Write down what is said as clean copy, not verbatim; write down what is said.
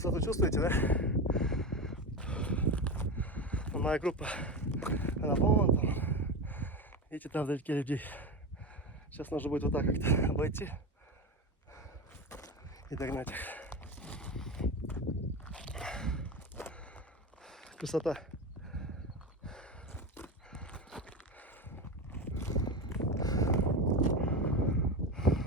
Высоту чувствуете, да? Моя группа, она вон там. Видите, там вдалеке людей. Сейчас нужно будет вот так как-то обойти и догнать их. Красота.